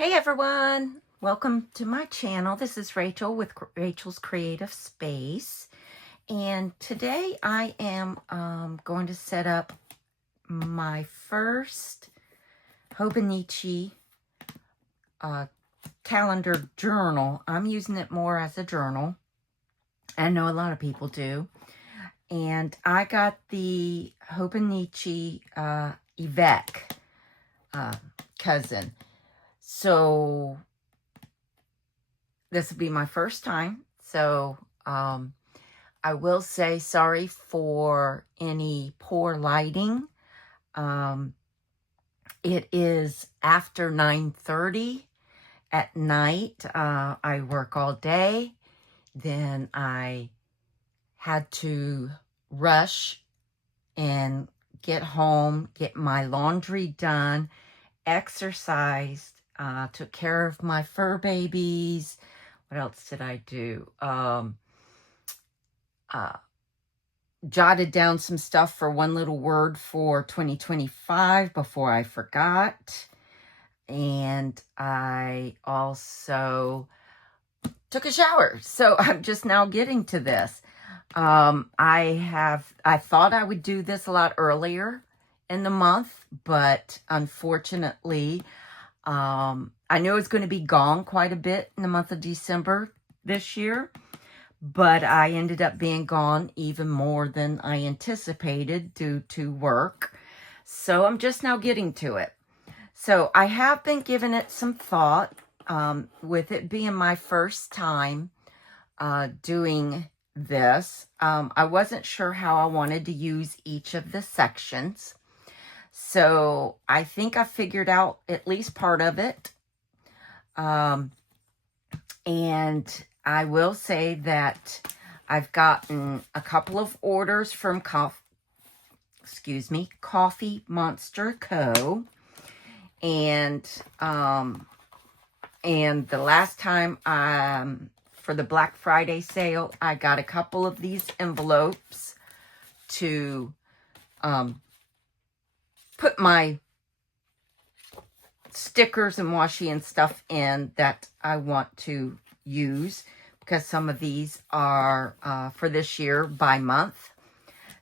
Hey everyone, welcome to my channel. This is Rachel with Rachel's Creative Space, and today I am going to set up my first Hobonichi calendar journal. I'm using it more as a journal. I know a lot of people do. And I got the Hobonichi Avec cousin. So this will be my first time. So I will say sorry for any poor lighting. It is after 9:30 at night. I work all day. Then I had to rush and get home, get my laundry done, exercised, took care of my fur babies. What else did I do? Jotted down some stuff for One Little Word for 2025 before I forgot. And I also took a shower. So I'm just now getting to this. I thought I would do this a lot earlier in the month, but unfortunately, I knew it was going to be gone quite a bit in the month of December this year, but I ended up being gone even more than I anticipated due to work. So I'm just now getting to it. So I have been giving it some thought, with it being my first time doing this. I wasn't sure how I wanted to use each of the sections. So I think I figured out at least part of it. And I will say that I've gotten a couple of orders from Coffee Monster Co. And the last time for the Black Friday sale, I got a couple of these envelopes to put my stickers and washi and stuff in that I want to use, because some of these are for this year by month.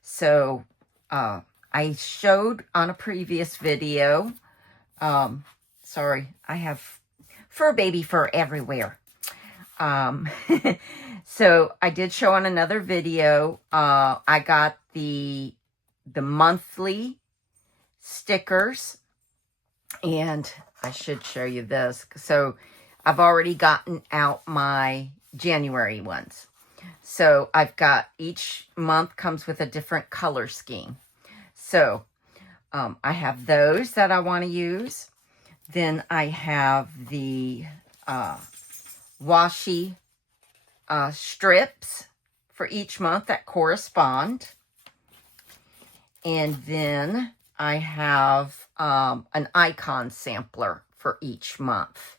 So I showed on a previous video, sorry, I have fur baby fur everywhere. So I did show on another video, I got the monthly stickers, and I should show you this. So I've already gotten out my January ones. So I've got, each month comes with a different color scheme. So I have those that I want to use. Then I have the washi strips for each month that correspond. And then I have an icon sampler for each month.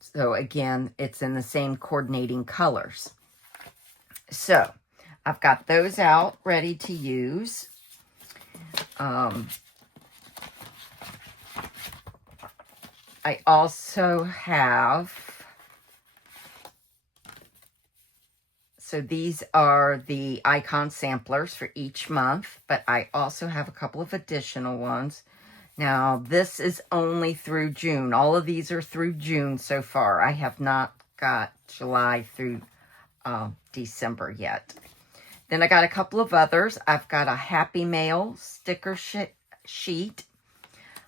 So again, it's in the same coordinating colors. So I've got those out ready to use. I also have, so these are the icon samplers for each month, but I also have a couple of additional ones. Now, this is only through June. All of these are through June so far. I have not got July through December yet. Then I got a couple of others. I've got a Happy Mail sticker sheet,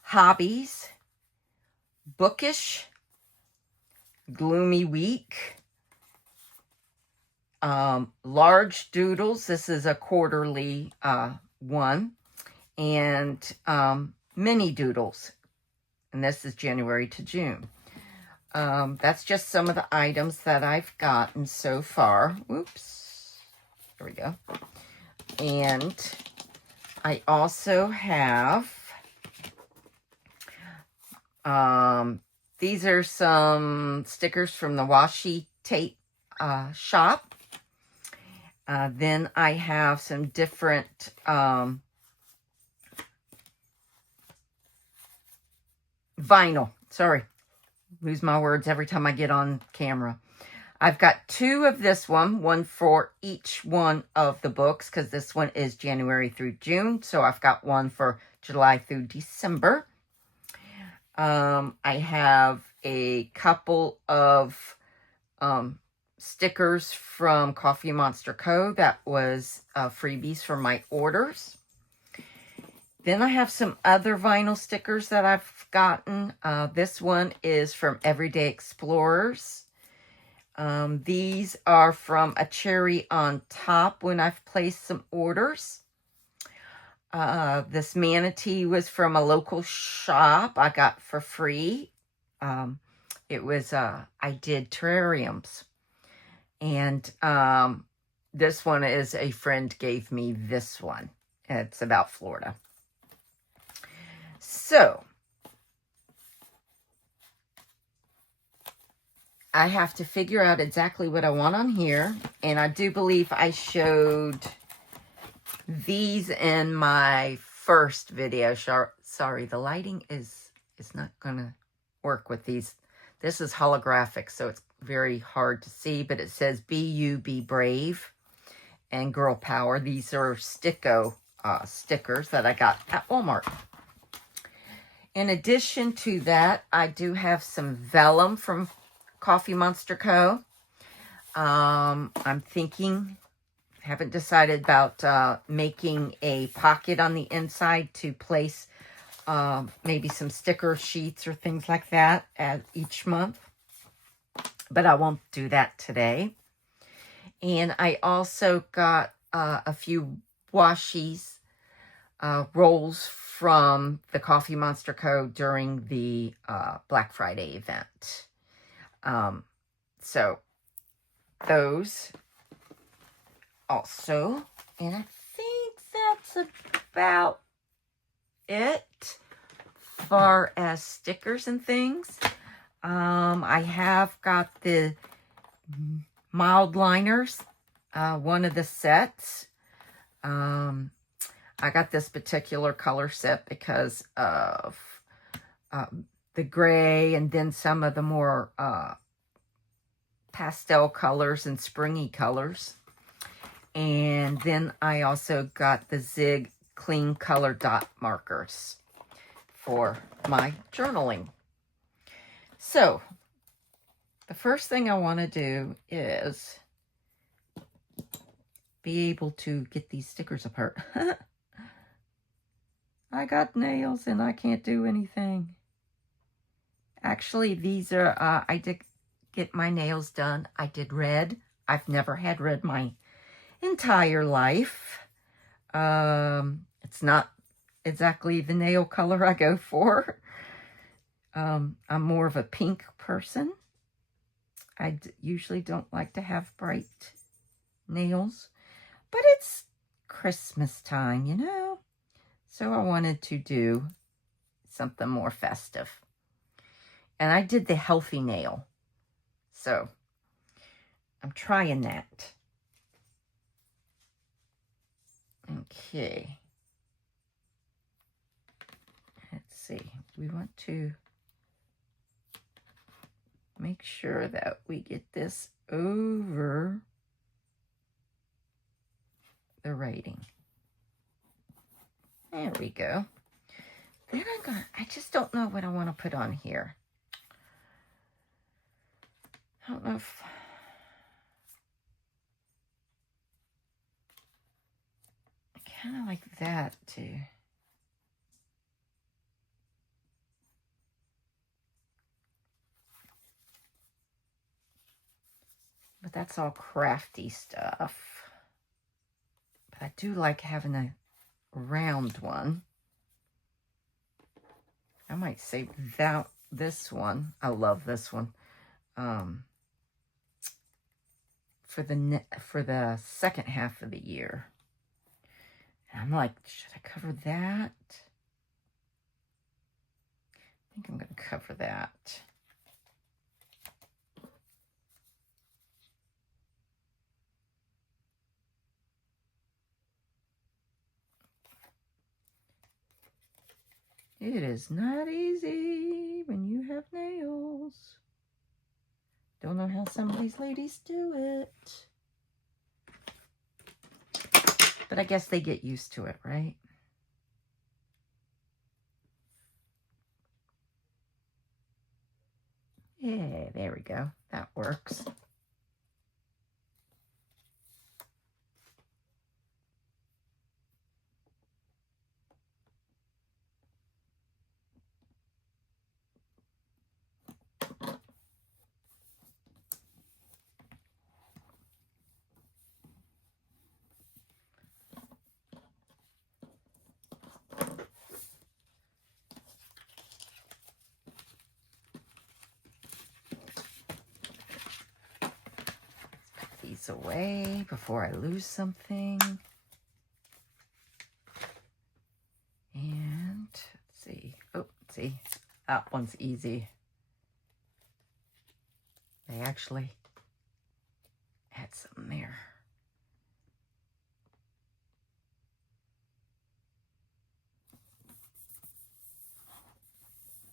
Hobbies, Bookish, Gloomy Week, Large Doodles. This is a quarterly one. And Mini Doodles. And this is January to June. That's just some of the items that I've gotten so far. Oops. There we go. And I also have, these are some stickers from the washi tape shop. Then I have some different vinyl. Sorry. lose my words every time I get on camera. I've got 2 of this one for each one of the books, because this one is January through June. So I've got one for July through December. I have a couple of stickers from Coffee Monster Co. that was freebies for my orders. Then I have some other vinyl stickers that I've gotten. This one is from Everyday Explorers. These are from a cherry on top when I've placed some orders. This manatee was from a local shop I got for free. It was, I did terrariums. And this one is a friend gave me this one. It's about Florida. So, I have to figure out exactly what I want on here. And I do believe I showed these in my first video. Sorry, the lighting is not going to work with these. This is holographic, so it's very hard to see. But it says, be you, be brave, and girl power. These are Sticko stickers that I got at Walmart. In addition to that, I do have some vellum from Coffee Monster Co. I'm thinking, haven't decided about making a pocket on the inside to place maybe some sticker sheets or things like that at each month. But I won't do that today. And I also got a few washies, rolls from the Coffee Monster Co. during the Black Friday event. So those also, and I think that's about it far as stickers and things. I have got the mild liners, one of the sets. I got this particular color set because of the gray and then some of the more pastel colors and springy colors. And then I also got the Zig Clean Color Dot markers for my journaling. So, the first thing I want to do is be able to get these stickers apart. I got nails and I can't do anything. Actually, these are, I did get my nails done. I did red. I've never had red my entire life. It's not exactly the nail color I go for. I'm more of a pink person. I usually don't like to have bright nails, but it's Christmas time, you know? So I wanted to do something more festive. And I did the healthy nail. So I'm trying that. Okay. Let's see. We want to make sure that we get this over the writing. There we go. Then I just don't know what I want to put on here. I don't know if I kind of like that too. But that's all crafty stuff. But I do like having a round one. I might save that this one. I love this one. For the second half of the year. And I'm like, should I cover that? I think I'm going to cover that. It is not easy when you have nails. Don't know how some of these ladies do it. But I guess they get used to it, right? Yeah, there we go. That works. These away before I lose something. And let's see. Oh, see, that one's easy. They actually had some there.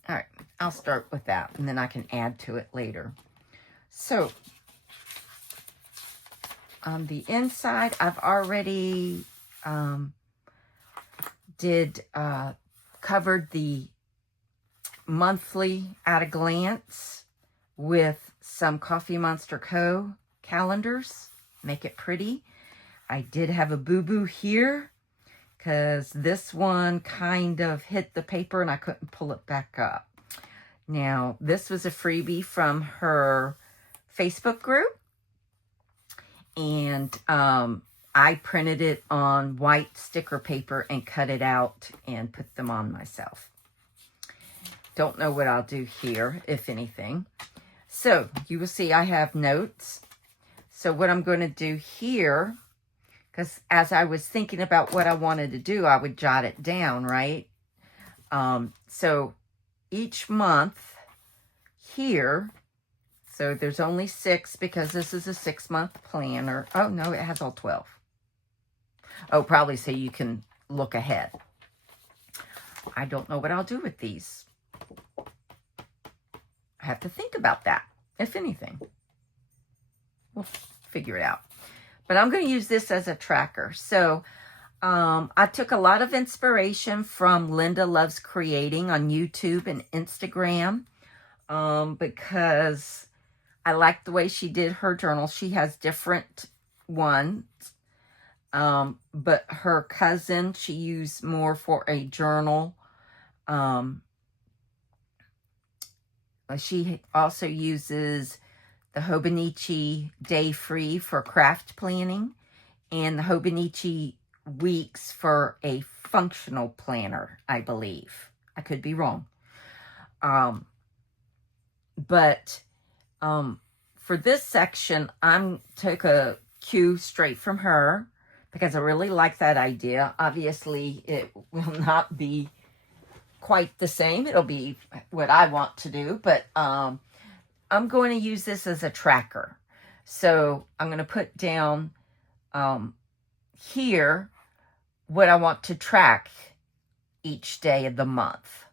All right, I'll start with that, and then I can add to it later. So, on the inside, I've already covered the monthly at a glance with some Coffee Monster Co. calendars. Make it pretty. I did have a boo-boo here because this one kind of hit the paper and I couldn't pull it back up. Now, this was a freebie from her Facebook group. And I printed it on white sticker paper and cut it out and put them on myself. Don't know what I'll do here, if anything. So, you will see I have notes. So, what I'm going to do here, because as I was thinking about what I wanted to do, I would jot it down, right? So, each month here, so there's only 6 because this is a 6-month planner. Oh, no, it has all 12. Oh, probably so you can look ahead. I don't know what I'll do with these. I have to think about that, if anything. We'll figure it out. But I'm going to use this as a tracker. So I took a lot of inspiration from Linda Loves Creating on YouTube and Instagram because I like the way she did her journal. She has different ones. But her cousin, she used more for a journal. She also uses the Hobonichi Day Free for craft planning and the Hobonichi Weeks for a functional planner, I believe. I could be wrong. But for this section, I took a cue straight from her because I really like that idea. Obviously, it will not be quite the same. It'll be what I want to do, but I'm going to use this as a tracker. So I'm going to put down here what I want to track each day of the month.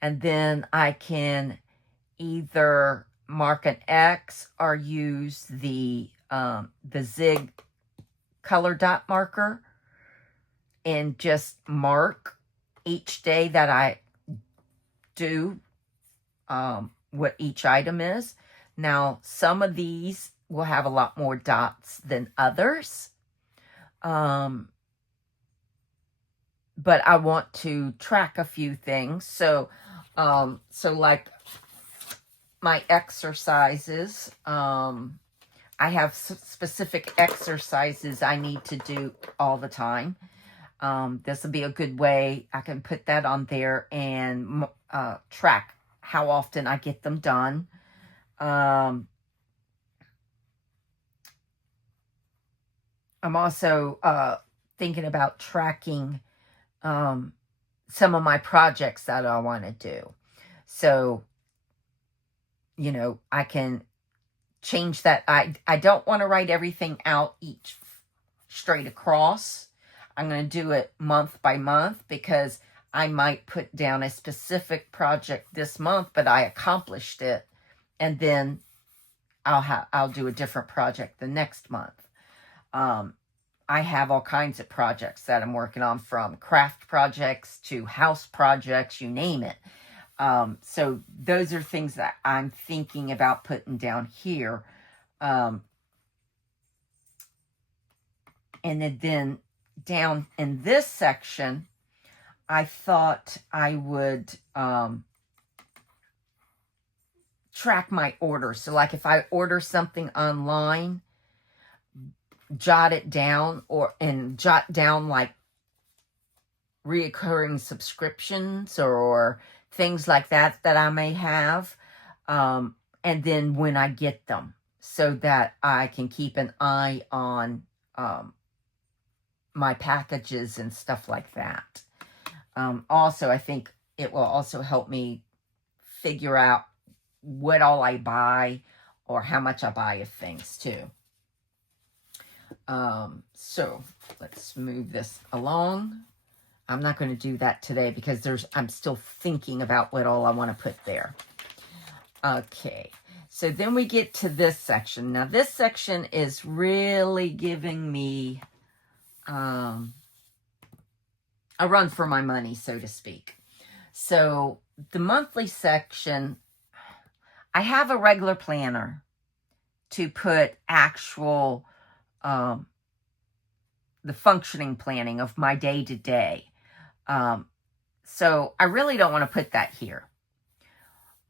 And then I can either mark an X or use the Zig color dot marker and just mark each day that I do what each item is. Now, some of these will have a lot more dots than others. But I want to track a few things. So like my exercises, I have specific exercises I need to do all the time. This will be a good way. I can put that on there and track how often I get them done. I'm also thinking about tracking some of my projects that I want to do. So, you know, I can change that. I don't want to write everything out straight across. I'm going to do it month by month because I might put down a specific project this month, but I accomplished it, and then I'll do a different project the next month. I have all kinds of projects that I'm working on, from craft projects to house projects, you name it. So those are things that I'm thinking about putting down here. And then down in this section, I thought I would track my orders. So like if I order something online, jot it down, and jot down like reoccurring subscriptions or things like that I may have. And then when I get them, so that I can keep an eye on my packages and stuff like that. Also, I think it will also help me figure out what all I buy or how much I buy of things too. So let's move this along. I'm not going to do that today because I'm still thinking about what all I want to put there. Okay. So then we get to this section. Now this section is really giving me a run for my money, so to speak. So the monthly section, I have a regular planner to put actual the functioning planning of my day-to-day. So I really don't want to put that here.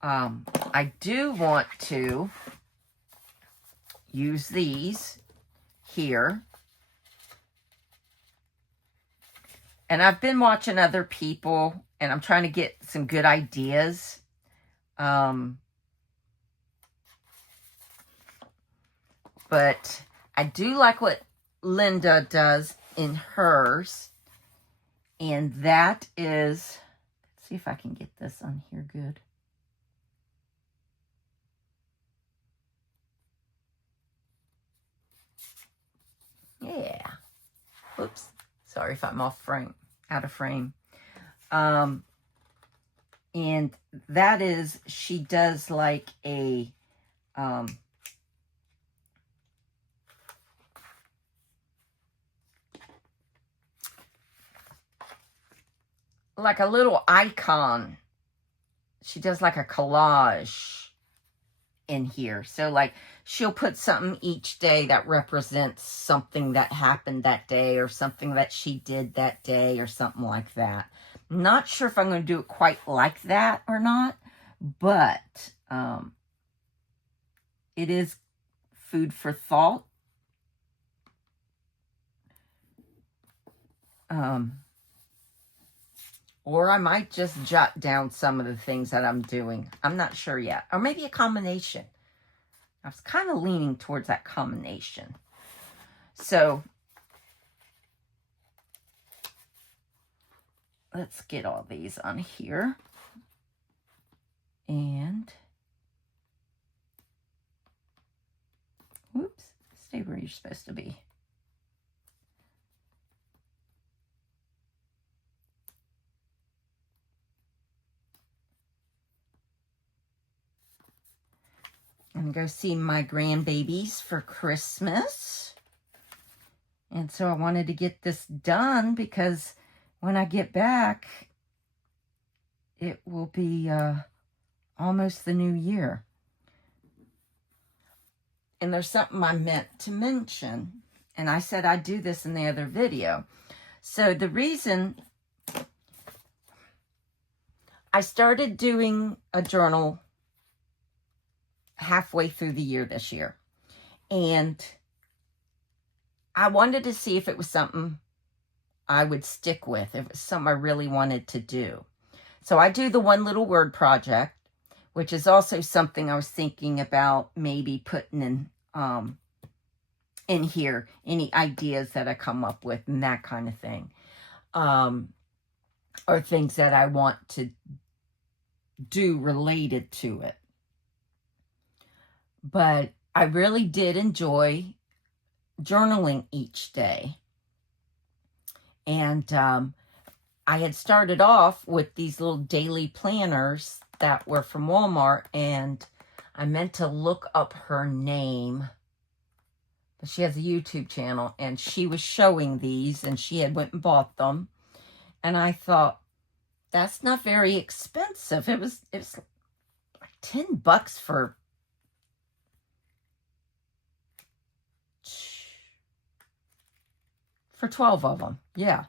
I do want to use these here. And I've been watching other people, and I'm trying to get some good ideas. But I do like what Linda does in hers. And that is, let's see if I can get this on here good. Yeah. Oops. Sorry if I'm out of frame. And that is, she does like a, like a little icon. She does like a collage in here. So like she'll put something each day that represents something that happened that day or something that she did that day or something like that. Not sure if I'm going to do it quite like that or not, but it is food for thought. Or I might just jot down some of the things that I'm doing. I'm not sure yet. Or maybe a combination. I was kind of leaning towards that combination. So let's get all these on here. And whoops, stay where you're supposed to be. I'm going to go see my grandbabies for Christmas. And so I wanted to get this done because when I get back, it will be almost the new year. And there's something I meant to mention. And I said I'd do this in the other video. So the reason I started doing a journal halfway through the year this year, and I wanted to see if it was something I would stick with, if it was something I really wanted to do. So I do the one little word project, which is also something I was thinking about maybe putting in here, any ideas that I come up with and that kind of thing, or things that I want to do related to it. But I really did enjoy journaling each day. And I had started off with these little daily planners that were from Walmart, and I meant to look up her name. But she has a YouTube channel, and she was showing these, and she had went and bought them. And I thought, that's not very expensive. It was like $10 for 12 of them. Yeah.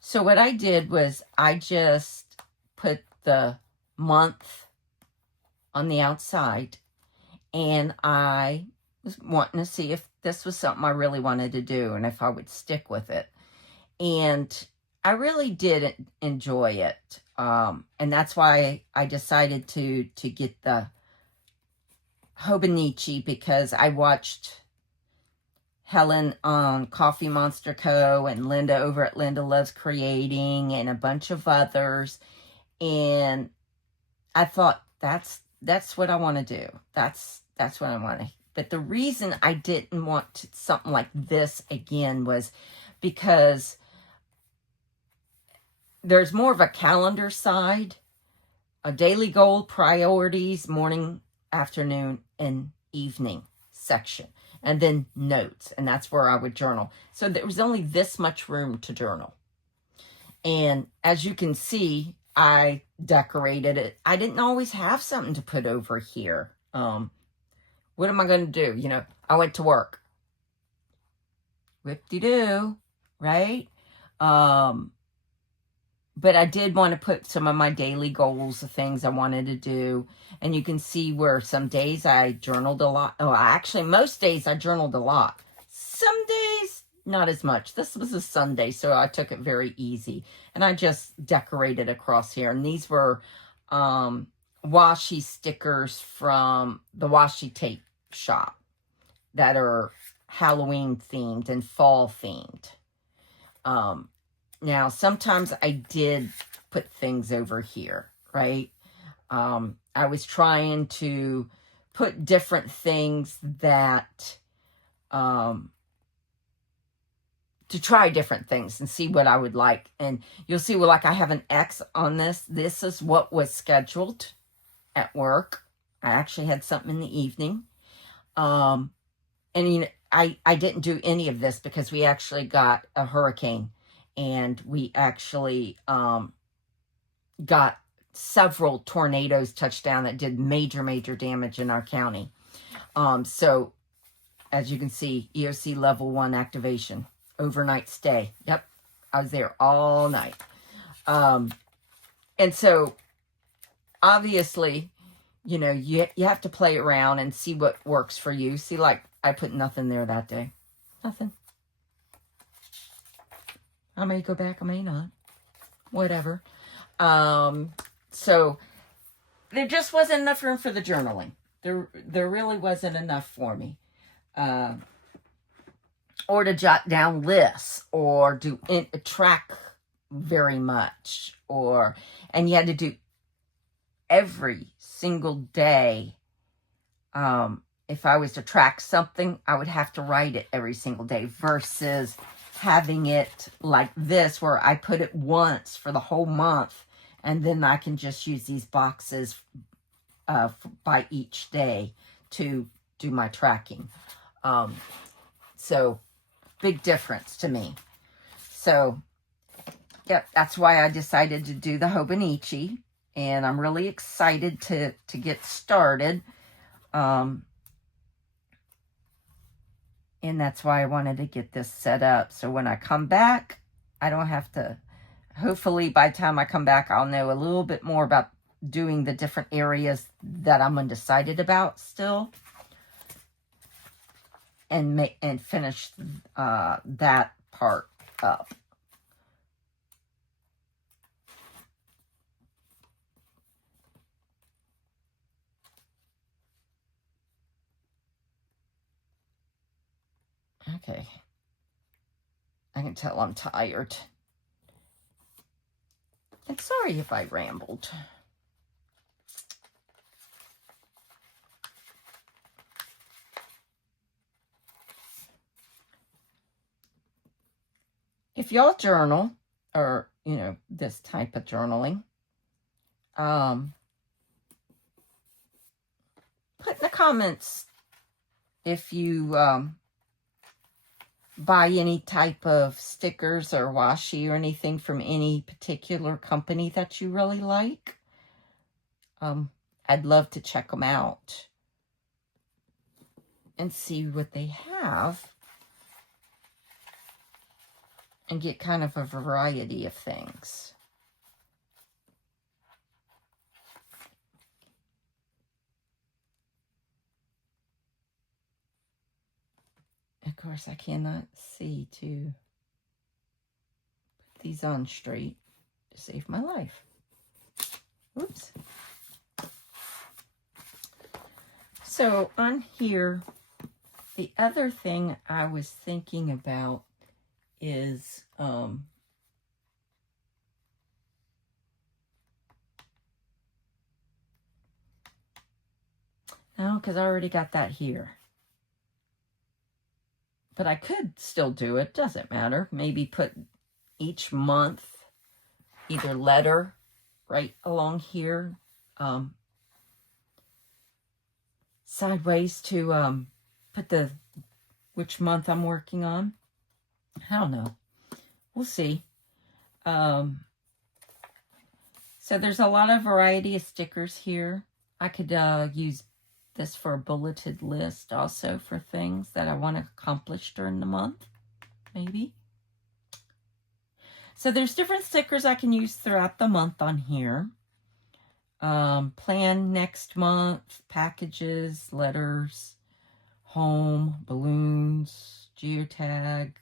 So what I did was I just put the month on the outside, and I was wanting to see if this was something I really wanted to do and if I would stick with it. And I really did enjoy it. And that's why I decided to get the Hobonichi, because I watched Helen on Coffee Monster Co. and Linda over at Linda Loves Creating and a bunch of others. And I thought, that's what I want to do. That's what I want to. But the reason I didn't want something like this again was because there's more of a calendar side, a daily goal, priorities, morning, afternoon, and evening section, and then notes, and that's where I would journal. So there was only this much room to journal. And as you can see, I decorated it. I didn't always have something to put over here. What am I going to do? You know, I went to work. Whip-de-doo, right? But I did want to put some of my daily goals, the things I wanted to do. And you can see where some days I journaled a lot. Oh, actually, most days I journaled a lot. Some days, not as much. This was a Sunday, so I took it very easy. And I just decorated across here. And these were washi stickers from the washi tape shop that are Halloween themed and fall themed. Now, sometimes I did put things over here, right? I was trying to put different things that, to try different things and see what I would like. And you'll see, well, like I have an X on this. This is what was scheduled at work. I actually had something in the evening. And you know, I didn't do any of this because we actually got a hurricane. And we actually got several tornadoes touched down that did major, major damage in our county. So, as you can see, EOC level 1 activation, overnight stay. Yep, I was there all night. And so, obviously, you know, you have to play around and see what works for you. See, like, I put nothing there that day. Nothing. I may go back, I may not. Whatever. So there just wasn't enough room for the journaling. There really wasn't enough for me. Or to jot down lists or do track very much. And you had to do every single day. If I was to track something, I would have to write it every single day versus having it like this where I put it once for the whole month, and then I can just use these boxes by each day to do my tracking. So big difference to me. So yep, that's why I decided to do the Hobonichi, and I'm really excited to get started. And that's why I wanted to get this set up. So when I come back, I don't have to, hopefully by the time I come back, I'll know a little bit more about doing the different areas that I'm undecided about still. And finish that part up. Okay. I can tell I'm tired. And sorry if I rambled. If y'all journal or you know, this type of journaling. Put in the comments if you buy any type of stickers or washi or anything from any particular company that you really like. I'd love to check them out and see what they have and get kind of a variety of things. Of course, I cannot see to put these on straight to save my life. Oops. So on here, the other thing I was thinking about is no, because I already got that here. But I could still do it, doesn't matter. Maybe put each month, either letter right along here, sideways to put which month I'm working on. I don't know. We'll see. So there's a lot of variety of stickers here. I could use this for a bulleted list also for things that I want to accomplish during the month, maybe. So there's different stickers I can use throughout the month on here. Plan next month, packages, letters, home, balloons, geotag,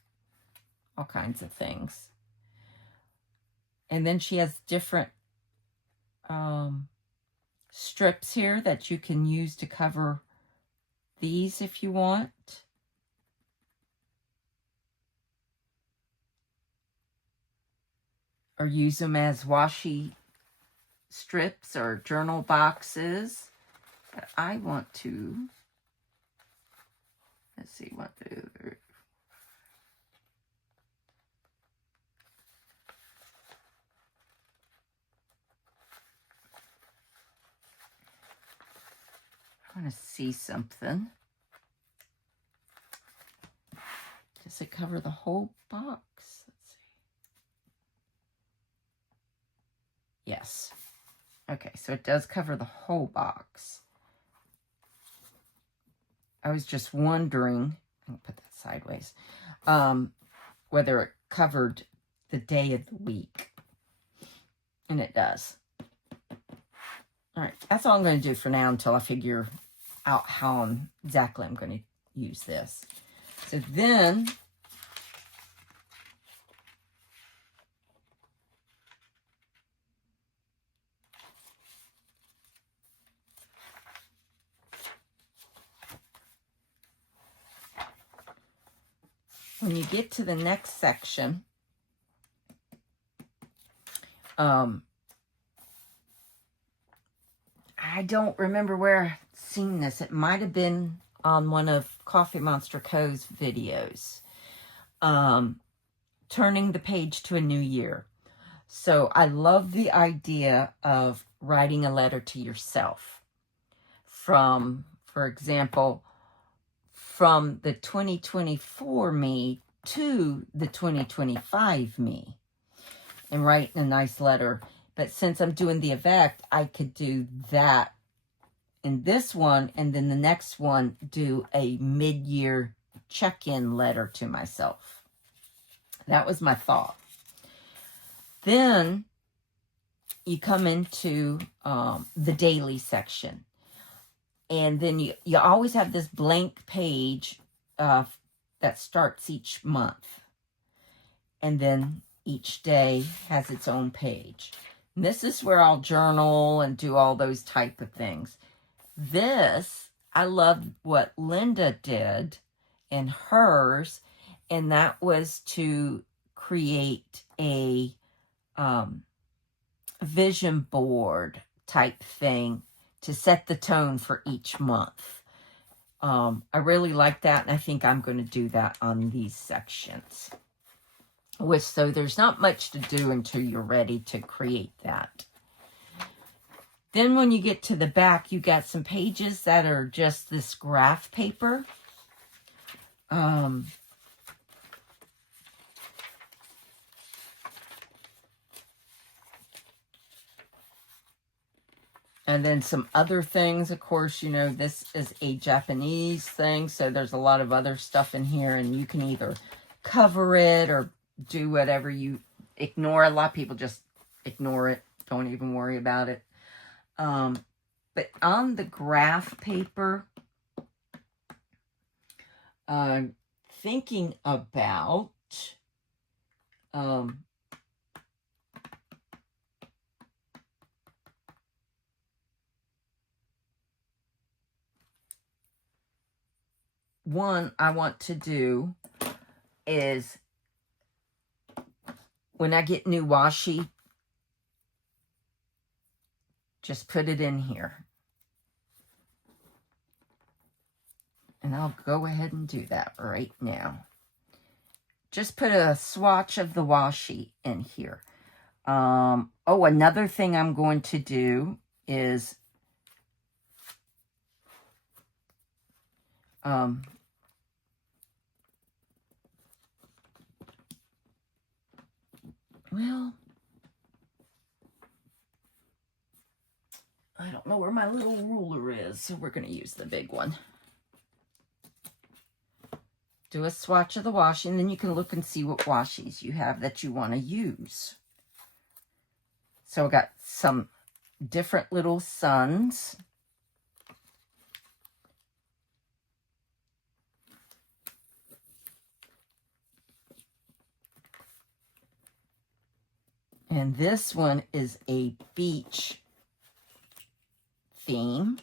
all kinds of things. And then she has different strips here that you can use to cover these if you want. Or use them as washi strips or journal boxes. But I want to, let's see, 1, 2, 3. I want to see something. Does it cover the whole box? Let's see. Yes. Okay, so it does cover the whole box. I was just wondering, I'll put that sideways, whether it covered the day of the week. And it does. All right, that's all I'm going to do for now until I figure out how exactly I'm going to use this. So then, when you get to the next section, I don't remember where I've seen this. It might have been on one of Coffee Monster Co.'s videos. Turning the page to a new year. So I love the idea of writing a letter to yourself from, for example, from the 2024 me to the 2025 me, and writing a nice letter. But since I'm doing the Avec, I could do that in this one, and then the next one do a mid-year check-in letter to myself. That was my thought. Then you come into the daily section. And then you always have this blank page that starts each month. And then each day has its own page. And this is where I'll journal and do all those type of things. This, I love what Linda did in hers, and that was to create a vision board type thing to set the tone for each month. I really like that, and I think I'm going to do that on these sections. So there's not much to do until you're ready to create that. Then when you get to the back, you got some pages that are just this graph paper. And then some other things, of course, you know, this is a Japanese thing, so there's a lot of other stuff in here, and you can either cover it or do whatever you ignore. A lot of people just ignore it, don't even worry about it. But on the graph paper, I'm thinking about one I want to do is when I get new washi, just put it in here. And I'll go ahead and do that right now. Just put a swatch of the washi in here. Oh, another thing I'm going to do is well, I don't know where my little ruler is, so we're going to use the big one. Do a swatch of the washi, and then you can look and see what washis you have that you want to use. So I got some different little suns. And this one is a beach theme.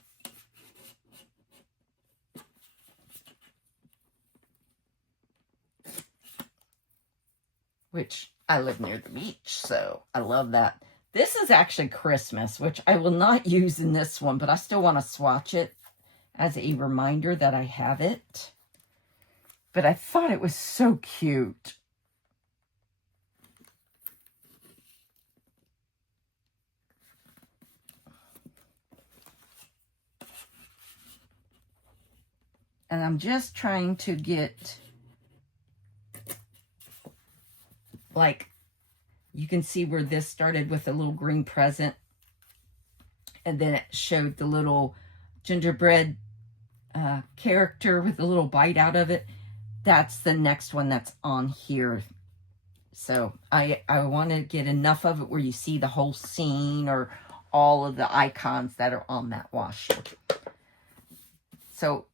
Which I live near the beach, so I love that. This is actually Christmas, which I will not use in this one, but I still want to swatch it as a reminder that I have it. But I thought it was so cute. And I'm just trying to get, like, you can see where this started with a little green present. And then it showed the little gingerbread character with a little bite out of it. That's the next one that's on here. So I want to get enough of it where you see the whole scene or all of the icons that are on that washi. So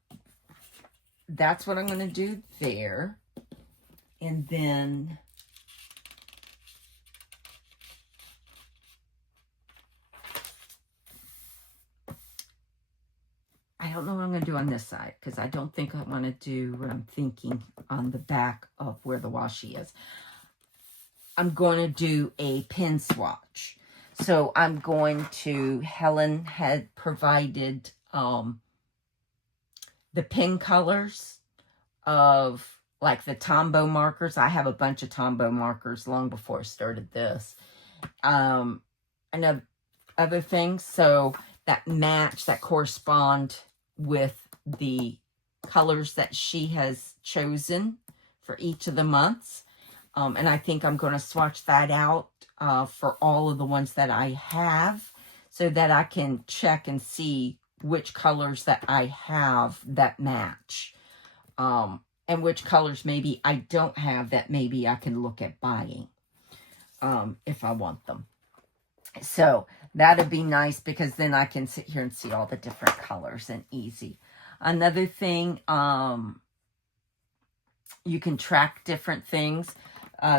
that's what I'm going to do there. And then I don't know what I'm going to do on this side, because I don't think I want to do what I'm thinking on the back of where the washi is. I'm going to do a pin swatch. So I'm going to, Helen had provided the pin colors of like the Tombow markers. I have a bunch of Tombow markers long before I started this. And other things, so that match, that correspond with the colors that she has chosen for each of the months. And I think I'm going to swatch that out for all of the ones that I have, so that I can check and see which colors that I have that match. And which colors maybe I don't have that maybe I can look at buying if I want them. So that'd be nice, because then I can sit here and see all the different colors and easy. Another thing, you can track different things.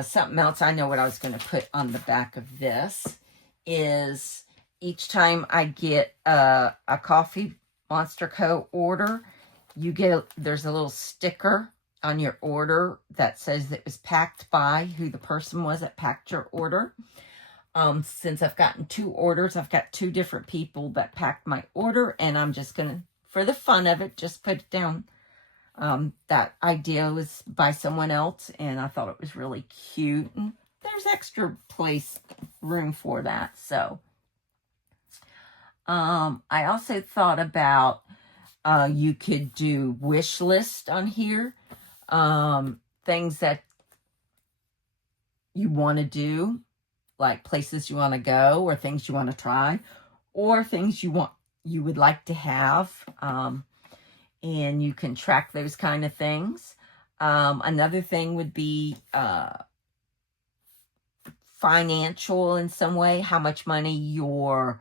Something else I know what I was going to put on the back of this is each time I get a Coffee Monster Co. order, there's a little sticker on your order that says that it was packed by who the person was that packed your order. Since I've gotten 2 orders, I've got 2 different people that packed my order, and I'm just going to, for the fun of it, just put it down That idea was by someone else, and I thought it was really cute. And there's extra room for that. So, I also thought about you could do wish list on here. Things that you want to do, like places you want to go, or things you want to try, or things you would like to have. And you can track those kind of things. Another thing would be financial in some way, how much money you're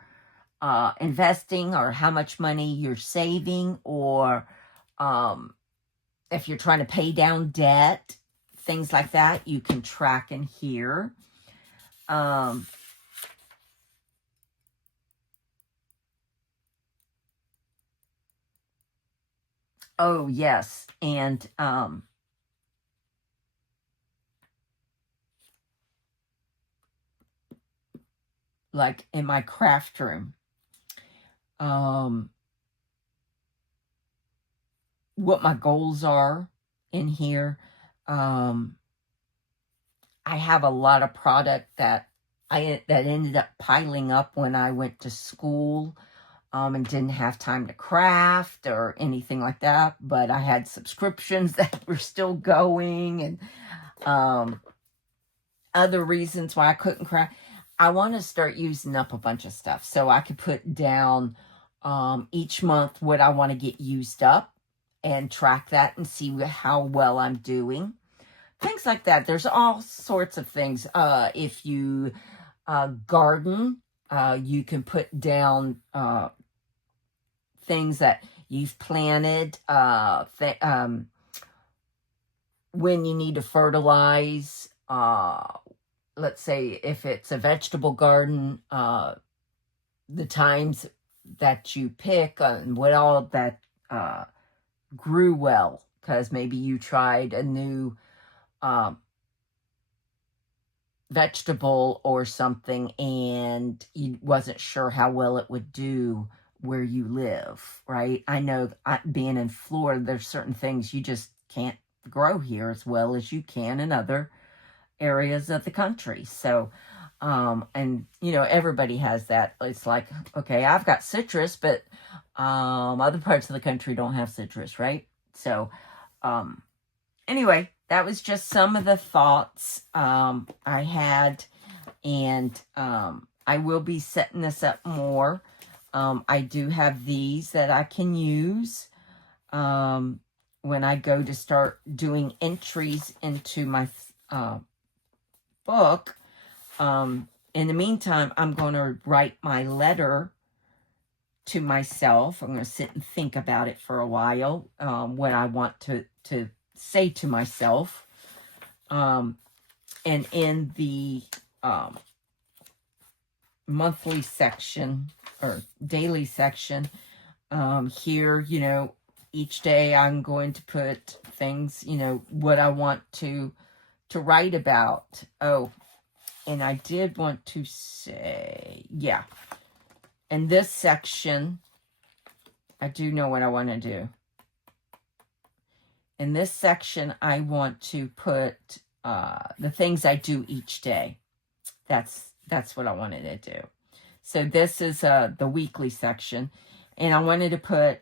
investing, or how much money you're saving, or if you're trying to pay down debt, things like that, you can track in here. Oh, yes. And like in my craft room, what my goals are in here. I have a lot of product that ended up piling up when I went to school, and didn't have time to craft or anything like that. But I had subscriptions that were still going, and other reasons why I couldn't craft. I want to start using up a bunch of stuff so I could put down each month what I want to get used up and track that and see how well I'm doing. Things like that. There's all sorts of things. If you garden, you can put down things that you've planted, when you need to fertilize. Let's say if it's a vegetable garden, the times that you pick and what all that grew well, because maybe you tried a new vegetable or something and you wasn't sure how well it would do where you live, right? I know being in Florida, there's certain things you just can't grow here as well as you can in other areas of the country. So, and everybody has that. It's like, okay, I've got citrus, but other parts of the country don't have citrus, right? So, anyway, that was just some of the thoughts I had, and I will be setting this up more. I do have these that I can use when I go to start doing entries into my book. In the meantime, I'm going to write my letter to myself. I'm going to sit and think about it for a while, what I want to say to myself. And in the monthly section or daily section, here, each day I'm going to put things, what I want to write about. Oh, and I did want to say, yeah, in this section, I do know what I want to do. In this section, I want to put the things I do each day. That's what I wanted to do. So this is the weekly section. And I wanted to put,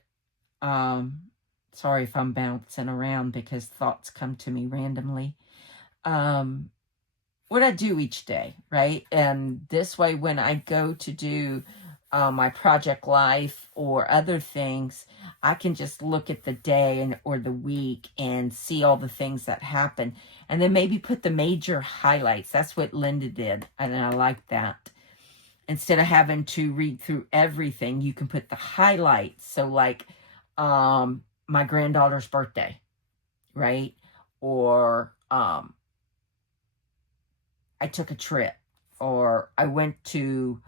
sorry if I'm bouncing around because thoughts come to me randomly. What I do each day, right? And this way, when I go to do my project life or other things, I can just look at the day or the week and see all the things that happen, and then maybe put the major highlights. That's what Linda did, and I like that. Instead of having to read through everything, you can put the highlights. So like my granddaughter's birthday, right? Or I took a trip, or I went to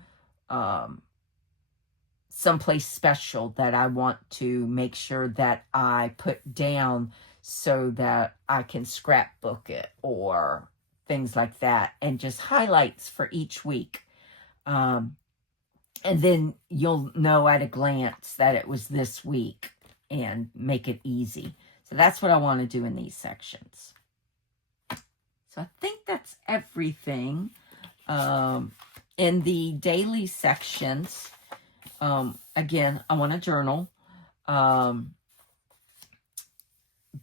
someplace special that I want to make sure that I put down so that I can scrapbook it, or things like that, and just highlights for each week. And then you'll know at a glance that it was this week and make it easy. So that's what I want to do in these sections. So I think that's everything. In the daily sections, again, I want to journal.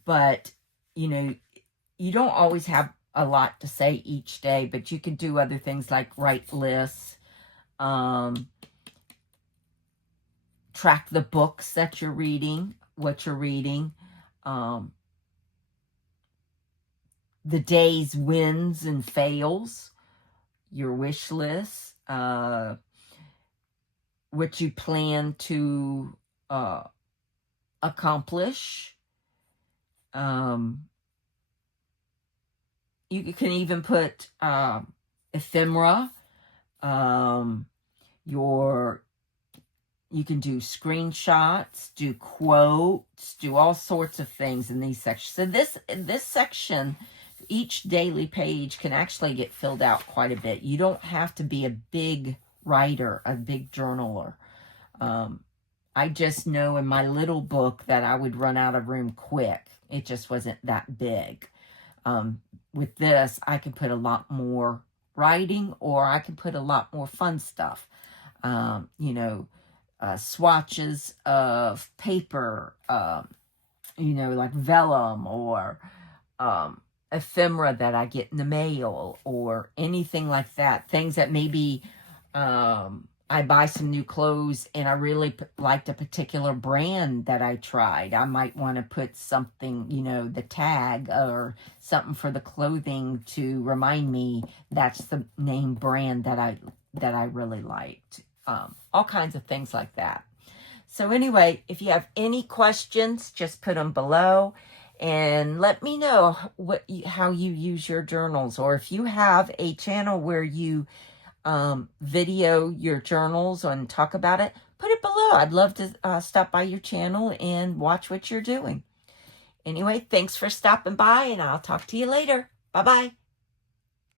But, you know, you don't always have a lot to say each day, but you can do other things like write lists, track the books that you're reading, what you're reading, the day's wins and fails, your wish list, what you plan to accomplish. You can even put ephemera, you can do screenshots, do quotes, do all sorts of things in these sections. So this section, each daily page can actually get filled out quite a bit. You don't have to be a big writer, a big journaler. I just know in my little book that I would run out of room quick. It just wasn't that big. With this, I can put a lot more writing, or I can put a lot more fun stuff. You know, swatches of paper, you know, like vellum, or ephemera that I get in the mail, or anything like that. Things that maybe I buy some new clothes and I really liked a particular brand that I tried. I might want to put something, you know, the tag or something for the clothing to remind me that's the name brand that I really liked. All kinds of things like that. So anyway, if you have any questions, just put them below and let me know how you use your journals, or if you have a channel where you video your journals and talk about it, put it below. I'd love to stop by your channel and watch what you're doing. Anyway, thanks for stopping by, and I'll talk to you later. Bye-bye.